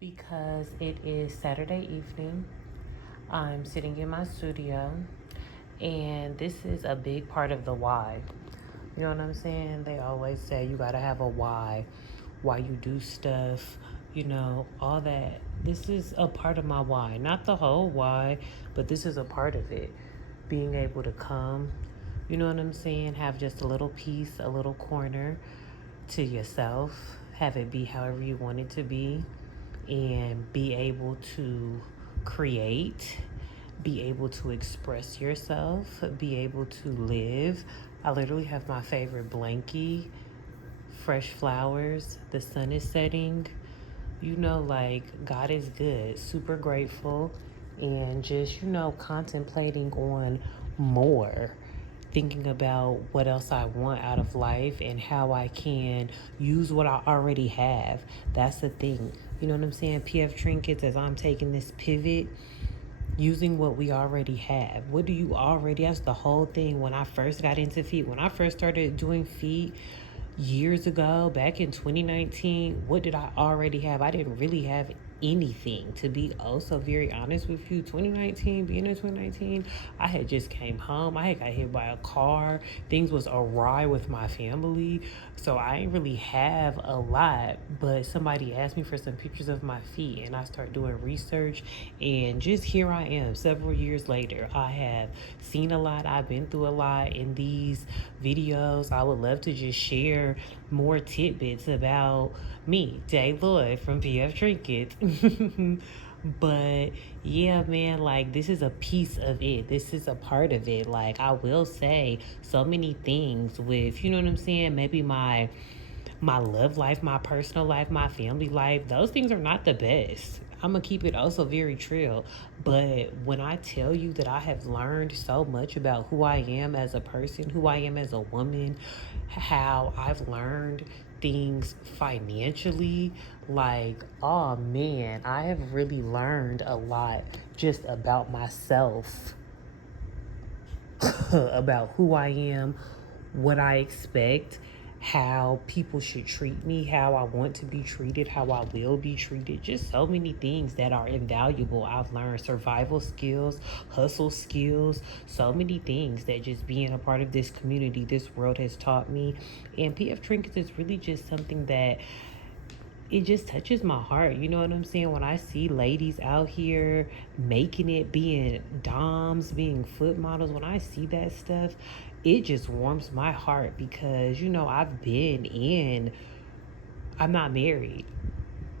Because it is Saturday evening. I'm sitting in my studio, and this is a big part of the why. You know what I'm saying? They always say you gotta have a why you do stuff, all that. This is a part of my why. Not the whole why, but this is a part of it. Being able to come, you know what I'm saying? Have just a little piece, a little corner to yourself, have it be however you want it to be, and be able to create, be able to express yourself, be able to live. I literally have my favorite blankie, fresh flowers, the sun is setting. Like God is good, super grateful, and just, contemplating on more, thinking about what else I want out of life and how I can use what I already have. That's the thing. You know what I'm saying? P.F.Trinkets, as I'm taking this pivot, using what we already have. What do you already? That's the whole thing. When I first got into feet, when I first started doing feet years ago, back in 2019, what did I already have? I didn't really have anything, to be also very honest with you. 2019, being in 2019, I had just came home. I had got hit by a car. Things was awry with my family, so I didn't really have a lot. But somebody asked me for some pictures of my feet, and I started doing research, and just here I am several years later. I have seen a lot. I've been through a lot in these videos. I would love to just share more tidbits about me, Jay Lloyd from P.F.Trinkets. But yeah, man, like this is a piece of it. This is a part of it. Like I will say so many things with, you know what I'm saying? Maybe my love life, my personal life, my family life, those things are not the best. I'm gonna keep it also very true. But when I tell you that I have learned so much about who I am as a person, who I am as a woman, how I've learned things financially, like, oh man, I have really learned a lot just about myself, about who I am, what I expect, how people should treat me, how I want to be treated, how I will be treated. Just so many things that are invaluable. I've learned survival skills, hustle skills, so many things that just being a part of this community, this world has taught me. And PF Trinkets is really just something that it just touches my heart. You know what I'm saying? When I see ladies out here making it, being doms, being foot models, when I see that stuff, it just warms my heart because, I'm not married.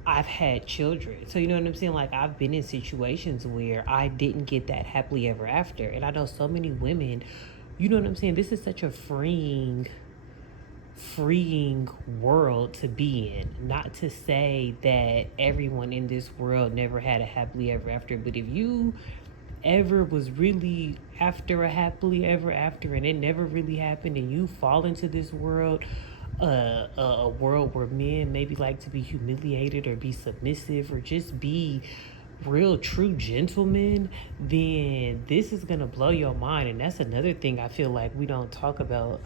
I've had children. So, you know what I'm saying? Like, I've been in situations where I didn't get that happily ever after. And I know so many women, you know what I'm saying? This is such a freeing world to be in. Not to say that everyone in this world never had a happily ever after, but if you ever was really after a happily ever after and it never really happened and you fall into this world, a world where men maybe like to be humiliated or be submissive or just be real true gentlemen, then this is gonna blow your mind. And that's another thing I feel like we don't talk about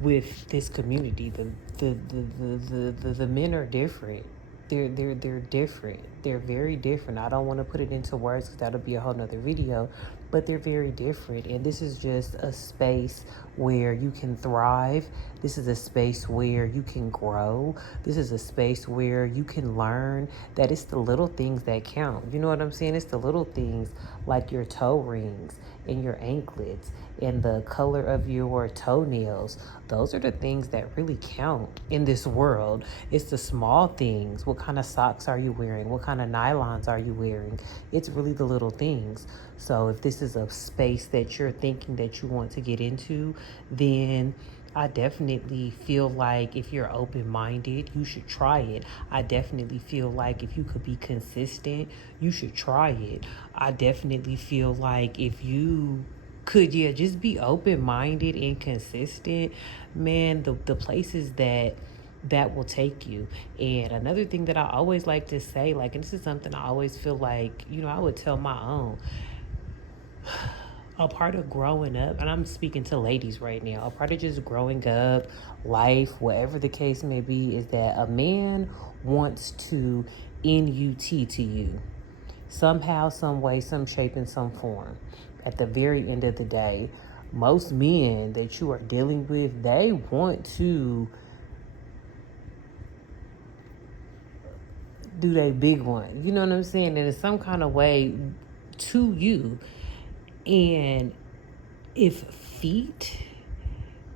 with this community. The men are different. They're different. They're very different. I don't want to put it into words because that'll be a whole nother video, but they're very different. And this is just a space where you can thrive. This is a space where you can grow. This is a space where you can learn that it's the little things that count. You know what I'm saying? It's the little things like your toe rings and your anklets and the color of your toenails. Those are the things that really count in this world. It's the small things. What kind of socks are you wearing? What kind of nylons are you wearing? It's really the little things. So if this is a space that you're thinking that you want to get into, then I definitely feel like if you're open-minded, you should try it. I definitely feel like if you could be consistent, you should try it. I definitely feel like if you could, yeah, just be open-minded and consistent, man, the places that will take you. And another thing that I always like to say, like, and this is something I always feel like, I would tell my own a part of growing up, and I'm speaking to ladies right now, a part of just growing up, life, whatever the case may be, is that a man wants to NUT to you somehow, some way, some shape, and some form. At the very end of the day, most men that you are dealing with, they want to do they big one. You know what I'm saying? And in some kind of way to you. And if feet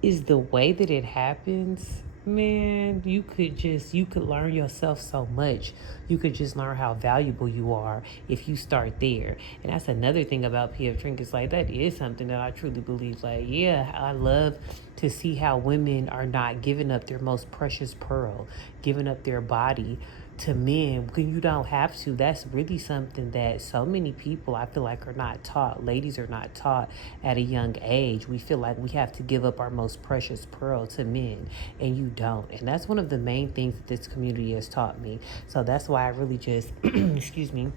is the way that it happens, man, you could learn yourself so much. You could just learn how valuable you are if you start there. And that's another thing about P.F.Trinkets. Like, that is something that I truly believe. Like, yeah, I love to see how women are not giving up their most precious pearl, giving up their body to men when you don't have to. That's really something that so many people, I feel like, are not taught. Ladies are not taught at a young age. We feel like we have to give up our most precious pearl to men, and you don't. And that's one of the main things that this community has taught me. So that's why I really just excuse me,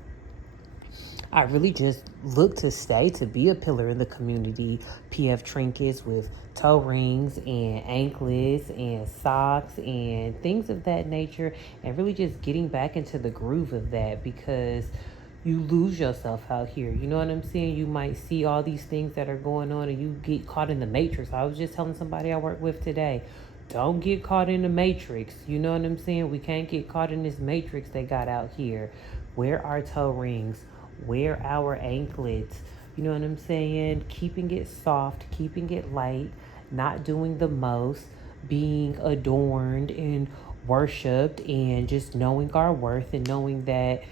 I really just look to stay to be a pillar in the community. P.F.Trinkets with toe rings and anklets and socks and things of that nature, and really just getting back into the groove of that, because you lose yourself out here. You know what I'm saying? You might see all these things that are going on and you get caught in the matrix. I was just telling somebody I work with today, don't get caught in the matrix. You know what I'm saying? We can't get caught in this matrix they got out here. Wear our toe rings, wear our anklets. You know what I'm saying? Keeping it soft, keeping it light, not doing the most, being adorned and worshiped, and just knowing our worth and knowing that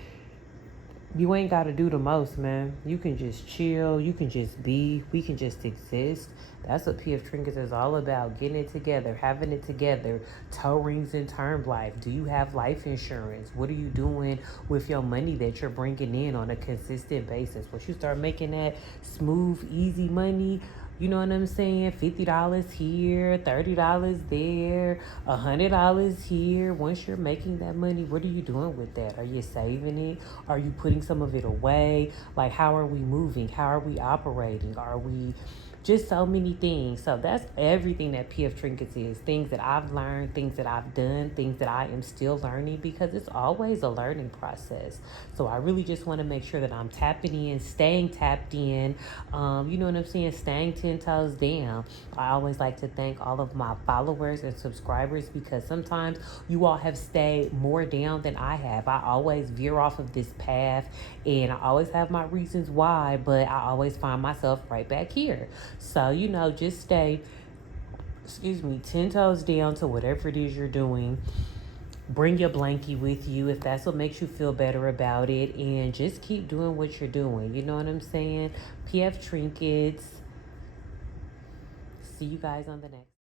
you ain't got to do the most, man. You can just chill. You can just be. We can just exist. That's what P.F.Trinkets is all about. Getting it together, having it together. Toe rings and term life. Do you have life insurance? What are you doing with your money that you're bringing in on a consistent basis? Once you start making that smooth, easy money, you know what I'm saying? $50 here, $30 there, $100 here. Once you're making that money, what are you doing with that? Are you saving it? Are you putting some of it away? Like, how are we moving? How are we operating? Are we just so many things? So that's everything that P.F.Trinkets is. Things that I've learned, things that I've done, things that I am still learning, because it's always a learning process. So I really just want to make sure that I'm tapping in, staying tapped in, you know what I'm saying? Staying 10 toes down. I always like to thank all of my followers and subscribers, because sometimes you all have stayed more down than I have. I always veer off of this path, and I always have my reasons why, but I always find myself right back here. So, you know, just stay, 10 toes down to whatever it is you're doing. Bring your blankie with you if that's what makes you feel better about it, and just keep doing what you're doing. You know what I'm saying? P.F.Trinkets. See you guys on the next.